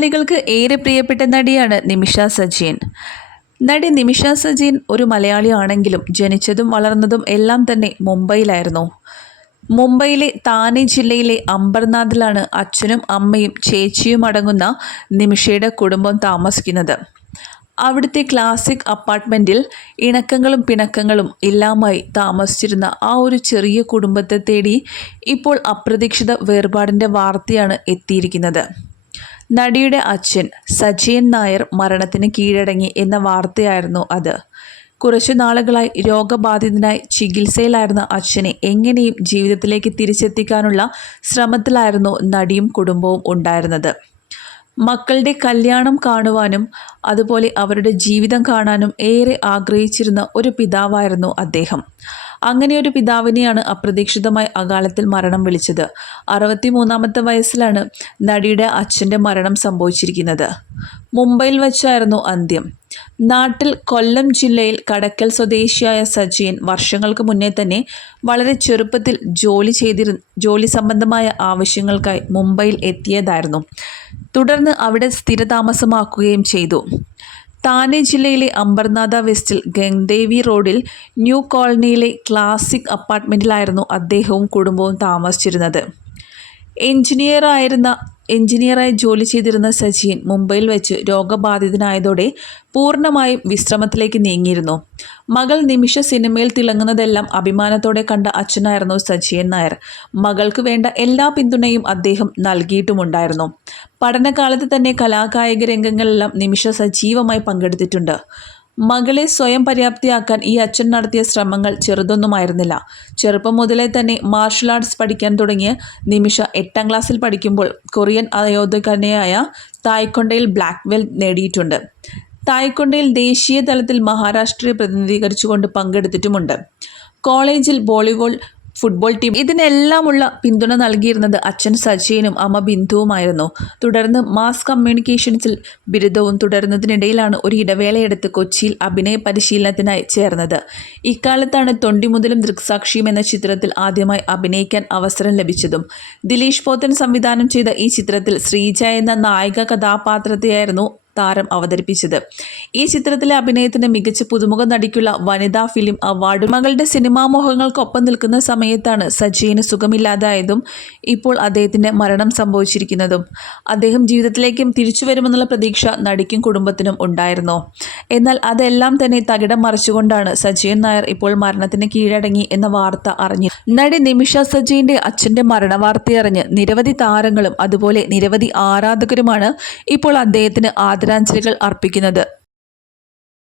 മലയാളികൾക്ക് ഏറെ പ്രിയപ്പെട്ട നടിയാണ് നിമിഷ സജീൻ. നടി നിമിഷ സജീൻ ഒരു മലയാളിയാണെങ്കിലും ജനിച്ചതും വളർന്നതും എല്ലാം തന്നെ മുംബൈയിലായിരുന്നു. മുംബൈയിലെ താനെ ജില്ലയിലെ അംബർനാഥിലാണ് അച്ഛനും അമ്മയും ചേച്ചിയും അടങ്ങുന്ന നിമിഷയുടെ കുടുംബം താമസിക്കുന്നത്. അവിടുത്തെ ക്ലാസിക് അപ്പാർട്ട്മെന്റിൽ ഇണക്കങ്ങളും പിണക്കങ്ങളും എല്ലാമായി താമസിച്ചിരുന്ന ആ ഒരു ചെറിയ കുടുംബത്തെ തേടി ഇപ്പോൾ അപ്രതീക്ഷിത വേർപാടിന്റെ വാർത്തയാണ് എത്തിയിരിക്കുന്നത്. നടിയുടെ അച്ഛൻ സജീൻ നായർ മരണത്തിന് കീഴടങ്ങി എന്ന വാർത്തയായിരുന്നു അത്. കുറച്ചു നാളുകളായി രോഗബാധിതനായി ചികിത്സയിലായിരുന്ന അച്ഛനെ എങ്ങനെയും ജീവിതത്തിലേക്ക് തിരിച്ചെത്തിക്കാനുള്ള ശ്രമത്തിലായിരുന്നു നടിയും കുടുംബവും ഉണ്ടായിരുന്നത്. മക്കളുടെ കല്യാണം കാണുവാനും അതുപോലെ അവരുടെ ജീവിതം കാണാനും ഏറെ ആഗ്രഹിച്ചിരുന്ന ഒരു പിതാവായിരുന്നു അദ്ദേഹം. അങ്ങനെ ഒരു പിതാവിനെയാണ് അപ്രതീക്ഷിതമായി അകാലത്തിൽ മരണം വിളിച്ചത്. അറുപത്തിമൂന്നാമത്തെ വയസ്സിലാണ് നടിയുടെ അച്ഛന്റെ മരണം സംഭവിച്ചിരിക്കുന്നത്. മുംബൈയിൽ വച്ചായിരുന്നു അന്ത്യം. നാട്ടിൽ കൊല്ലം ജില്ലയിൽ കടക്കൽ സ്വദേശിയായ സജിയൻ വർഷങ്ങൾക്ക് മുന്നേ തന്നെ വളരെ ചെറുപ്പത്തിൽ ജോലി ചെയ്തിരു ജോലി സംബന്ധമായ ആവശ്യങ്ങൾക്കായി മുംബൈയിൽ എത്തിയതായിരുന്നു. തുടർന്ന് അവിടെ സ്ഥിരതാമസമാക്കുകയും ചെയ്തു. താനെ ജില്ലയിലെ അംബർനാഥ വെസ്റ്റിൽ ഗംഗ്ദേവി റോഡിൽ ന്യൂ കോളനിയിലെ ക്ലാസിക് അപ്പാർട്ട്മെന്റിലായിരുന്നു അദ്ദേഹവും കുടുംബവും താമസിച്ചിരുന്നത്. എഞ്ചിനീയറായിരുന്ന എഞ്ചിനീയറായി ജോലി ചെയ്തിരുന്ന സജീൻ മുംബൈയിൽ വെച്ച് രോഗബാധിതനായതോടെ പൂർണമായും വിശ്രമത്തിലേക്ക് നീങ്ങിയിരുന്നു. മകൾ നിമിഷ സിനിമയിൽ തിളങ്ങുന്നതെല്ലാം അഭിമാനത്തോടെ കണ്ട അച്ഛനായിരുന്നു സജീൻ നായർ. മകൾക്ക് വേണ്ട എല്ലാ പിന്തുണയും അദ്ദേഹം നൽകിയിട്ടുമുണ്ടായിരുന്നു. പഠനകാലത്ത് തന്നെ കലാകായിക രംഗങ്ങളെല്ലാം നിമിഷ സജീവമായി പങ്കെടുത്തിട്ടുണ്ട്. മകളെ സ്വയം പര്യാപ്തിയാക്കാൻ ഈ അച്ഛൻ നടത്തിയ ശ്രമങ്ങൾ ചെറുതൊന്നുമായിരുന്നില്ല. ചെറുപ്പം മുതലേ തന്നെ മാർഷൽ ആർട്സ് പഠിക്കാൻ തുടങ്ങിയ നിമിഷ എട്ടാം ക്ലാസ്സിൽ പഠിക്കുമ്പോൾ കൊറിയൻ അയോധ്യകനയായ തായ്ക്കൊണ്ടയിൽ ബ്ലാക്ക് ബെൽറ്റ് നേടിയിട്ടുണ്ട്. തായ്ക്കൊണ്ടയിൽ ദേശീയ തലത്തിൽ മഹാരാഷ്ട്രയെ പ്രതിനിധീകരിച്ചുകൊണ്ട് പങ്കെടുത്തിട്ടുമുണ്ട്. കോളേജിൽ വോളിബോൾ ഫുട്ബോൾ ടീം ഇതിനെല്ലാമുള്ള പിന്തുണ നൽകിയിരുന്നത് അച്ഛൻ സജീനും അമ്മ ബിന്ദുവുമായിരുന്നു. തുടർന്ന് മാസ് കമ്മ്യൂണിക്കേഷൻസിൽ ബിരുദവും തുടരുന്നതിനിടയിലാണ് ഒരു ഇടവേളയെടുത്ത് കൊച്ചിയിൽ അഭിനയ പരിശീലനത്തിനായി ചേർന്നത്. ഇക്കാലത്താണ് തൊണ്ടി മുതലും ദൃക്സാക്ഷിയും എന്ന ചിത്രത്തിൽ ആദ്യമായി അഭിനയിക്കാൻ അവസരം ലഭിച്ചതും. ദിലീഷ് പോത്തൻ സംവിധാനം ചെയ്ത ഈ ചിത്രത്തിൽ ശ്രീജ എന്ന നായിക കഥാപാത്രത്തെയായിരുന്നു താരം അവതരിപ്പിച്ചത്. ഈ ചിത്രത്തിലെ അഭിനയത്തിന് മികച്ച പുതുമുഖ നടിക്കുള്ള വനിതാ ഫിലിം അവാർഡ്. മകളുടെ സിനിമാ മോഹങ്ങൾക്കൊപ്പം നിൽക്കുന്ന സമയത്താണ് സജീന് സുഖമില്ലാതായതും ഇപ്പോൾ അദ്ദേഹത്തിന്റെ മരണം സംഭവിച്ചിരിക്കുന്നതും. അദ്ദേഹം ജീവിതത്തിലേക്കും തിരിച്ചു വരുമെന്നുള്ള പ്രതീക്ഷ നടിക്കും കുടുംബത്തിനും ഉണ്ടായിരുന്നു. എന്നാൽ അതെല്ലാം തന്നെ തകിടം മറിച്ചുകൊണ്ടാണ് സജീൻ നായർ ഇപ്പോൾ മരണത്തിന് കീഴടങ്ങി എന്ന വാർത്ത അറിഞ്ഞു. നടി നിമിഷ സജീന്റെ അച്ഛന്റെ മരണവാർത്തയറിഞ്ഞ് നിരവധി താരങ്ങളും അതുപോലെ നിരവധി ആരാധകരുമാണ് ഇപ്പോൾ അദ്ദേഹത്തിന് ആദരാഞ്ജലികൾ അർപ്പിക്കുന്നത്.